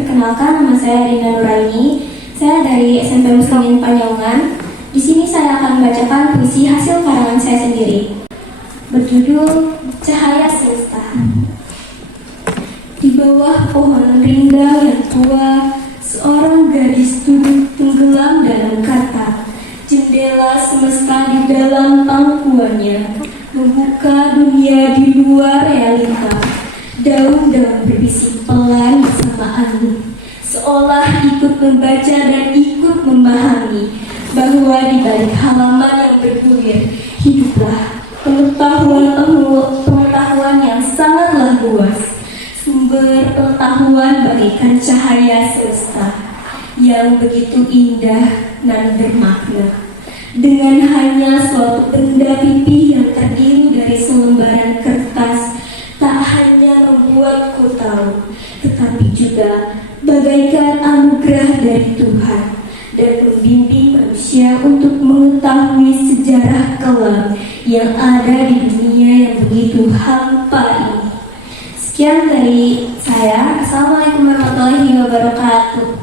Perkenalkan, nama saya Rina Nuraini. Saya dari SMP Muslimin Panyaungan. Di sini saya akan membacakan puisi hasil karangan saya sendiri. Berjudul Cahaya Semesta. Di bawah pohon rindang yang tua, seorang gadis duduk tenggelam dalam kata. Jendela semesta di dalam pangkuannya, membuka dunia di luar realita. Daun-daun berbisik pelan bersama angin, seolah ikut membaca dan ikut memahami bahwa di balik halaman yang bergulir, hiduplah pengetahuan yang sangatlah luas. Sumber pengetahuan bagaikan cahaya semesta yang begitu indah dan bermakna. Dengan hanya suatu benda pipih yang terdiri dari selembaran kertas, tak hanya membuatku tahu, tetapi juga bagaikan anugerah dari Tuhan dan membimbing manusia untuk mengetahui sejarah kelam yang ada di dunia yang begitu hampa ini. Sekian dari saya. Assalamualaikum warahmatullahi wabarakatuh.